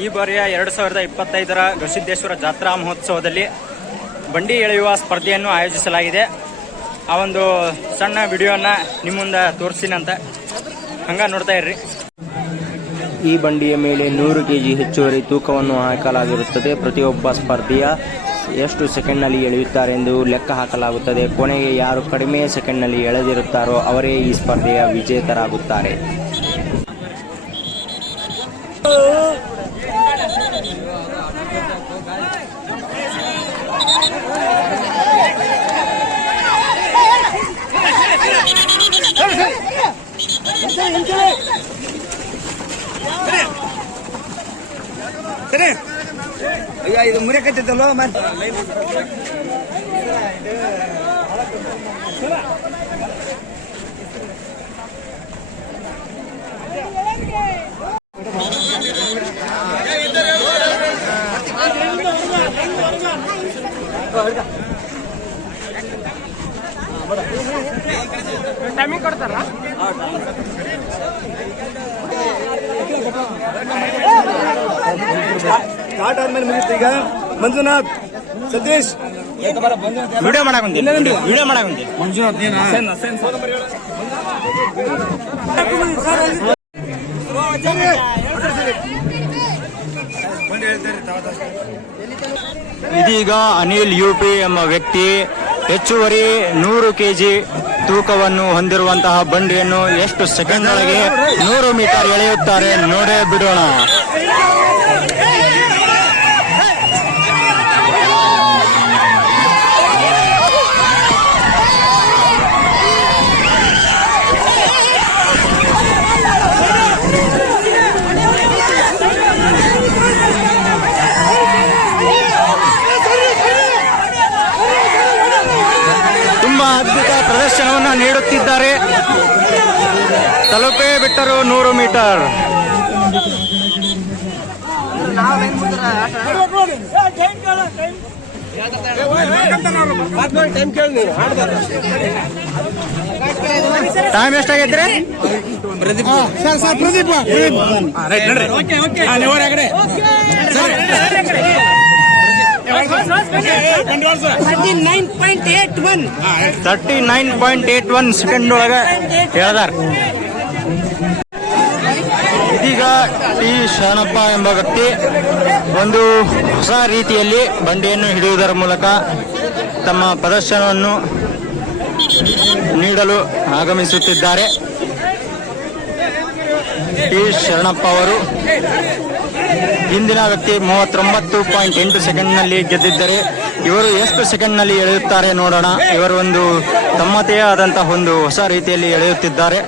ಈ ಬಾರಿಯ 2025ರ ಗವಿಸಿದ್ದೇಶ್ವರ ಜಾತ್ರಾ ಮಹೋತ್ಸವದಲ್ಲಿ ಬಂಡಿ ಎಳೆಯುವ ಸ್ಪರ್ಧೆಯನ್ನು ಆಯೋಜಿಸಲಾಗಿದೆ. ಆ ಒಂದು ಸಣ್ಣ ವಿಡಿಯೋನ ನಿಮ್ಮ ಮುಂದೆ ತೋರಿಸಿನಂತ ಹಂಗ ನೋಡ್ತಾ ಇರ್ರಿ. ಈ ಬಂಡಿಯ ಮೇಲೆ 100 kg ಹೆಚ್ಚುವರಿ ತೂಕವನ್ನು ಹಾಕಲಾಗಿರುತ್ತದೆ. ಪ್ರತಿಯೊಬ್ಬ ಸ್ಪರ್ಧೆಯ ಎಷ್ಟು ಸೆಕೆಂಡ್ನಲ್ಲಿ ಎಳೆಯುತ್ತಾರೆ ಎಂದು ಲೆಕ್ಕ ಹಾಕಲಾಗುತ್ತದೆ. ಕೊನೆಗೆ ಯಾರು ಕಡಿಮೆ ಸೆಕೆಂಡ್ನಲ್ಲಿ ಎಳೆದಿರುತ್ತಾರೋ ಅವರೇ ಈ ಸ್ಪರ್ಧೆಯ ವಿಜೇತರಾಗುತ್ತಾರೆ. ಇದು ಮುರಿಯಕತ್ತಲ್ಲ ಟೈಮಿಂಗ್ ಕೊಡ್ತಾರ. ಸ್ಟಾರ್ಟ್ ಆದ್ಮೇಲೆ ಮುಗಿತು. ಈಗ ಮಂಜುನಾಥ್, ಸತೀಶ್ ವಿಡಿಯೋ ಮಾಡಕ್ ಮಂಜುನಾಥ್ ಇದೀಗ ಅನಿಲ್ ಯುಪಿ ಎಂಬ ವ್ಯಕ್ತಿ ಹೆಚ್ಚುವರಿ 100 kg ತೂಕವನ್ನು ಹೊಂದಿರುವಂತಹ ಬಂಡಿಯನ್ನು ಎಷ್ಟು ಸೆಕೆಂಡ್ ಒಳಗೆ 100 ಮೀಟರ್ ಎಳೆಯುತ್ತಾರೆ ನೋಡೇ ಬಿಡೋಣ. ಅದ್ಭುತ ಪ್ರದರ್ಶನವನ್ನು ನೀಡುತ್ತಿದ್ದಾರೆ. ತಲುಪೇ ಬಿಟ್ಟರು 100 ಮೀಟರ್. ಟೈಮ್ ಎಷ್ಟಾಗೈತ್ರಿ? ಪ್ರದೀಪ್ 39.81 ಸೆಕೆಂಡ್ ಒಳಗೆ ಹೇಳ್ದಾರ. ಇದೀಗ ಟಿ ಶರಣಪ್ಪ ಎಂಬ ವ್ಯಕ್ತಿ ಒಂದು ಹೊಸ ರೀತಿಯಲ್ಲಿ ಬಂಡಿಯನ್ನು ಹಿಡಿಯುವುದರ ಮೂಲಕ ತಮ್ಮ ಪ್ರದರ್ಶನವನ್ನು ನೀಡಲು ಆಗಮಿಸುತ್ತಿದ್ದಾರೆ. ಟಿ ಶರಣಪ್ಪ ಅವರು ಹಿಂದಿನ ವ್ಯಕ್ತಿ 39.8 ಸೆಕೆಂಡ್ನಲ್ಲಿ ಗೆದ್ದಿದ್ದರೆ ಇವರು ಎಷ್ಟು ಸೆಕೆಂಡ್ನಲ್ಲಿ ಎಳೆಯುತ್ತಾರೆ ನೋಡೋಣ. ಇವರು ಒಂದು ತಮ್ಮದೇ ಆದಂತಹ ಒಂದು ಹೊಸ ರೀತಿಯಲ್ಲಿ ಎಳೆಯುತ್ತಿದ್ದಾರೆ.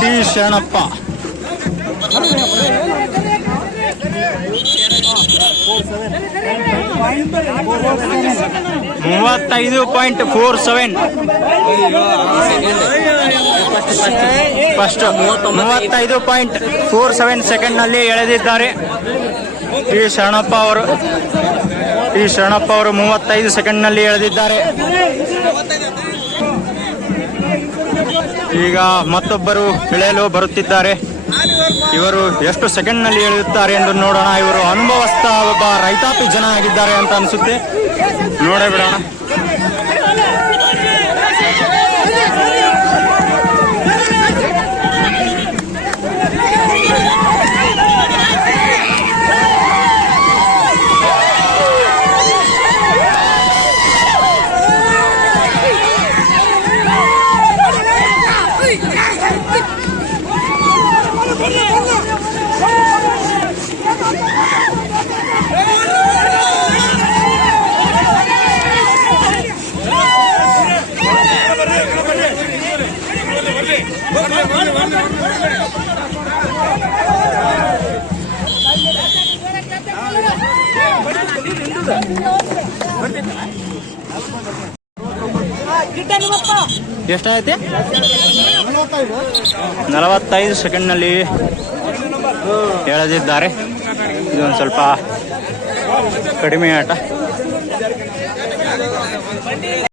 ಟಿ ಶರಣಪ್ಪ 35.47 ಫಸ್ಟ್ 35.47 ಸೆಕೆಂಡ್ನಲ್ಲಿ ಎಳೆದಿದ್ದಾರೆ. ಟಿ ಶರಣಪ್ಪ ಅವರು 35 ಸೆಕೆಂಡ್ನಲ್ಲಿ ಎಳೆದಿದ್ದಾರೆ. ಈಗ ಮತ್ತೊಬ್ಬರು ಇಳೆಯಲು ಬರುತ್ತಿದ್ದಾರೆ. ಇವರು ಎಷ್ಟು ಸೆಕೆಂಡ್ನಲ್ಲಿ ಎಳೆಯುತ್ತಾರೆ ಎಂದು ನೋಡೋಣ. ಇವರು ಅನುಭವಸ್ಥ ಒಬ್ಬ ರೈತಾಪಿ ಜನ ಆಗಿದ್ದಾರೆ ಅಂತ ಅನಿಸುತ್ತೆ. ನೋಡೇ ಬಿಡೋಣ. ಎಷ್ಟಾಗೈತಿ? 45 ಸೆಕೆಂಡ್ನಲ್ಲಿ ಎಳೆದಿದ್ದಾರೆ. ಇದೊಂದು ಸ್ವಲ್ಪ ಕಡಿಮೆ ಆಟ.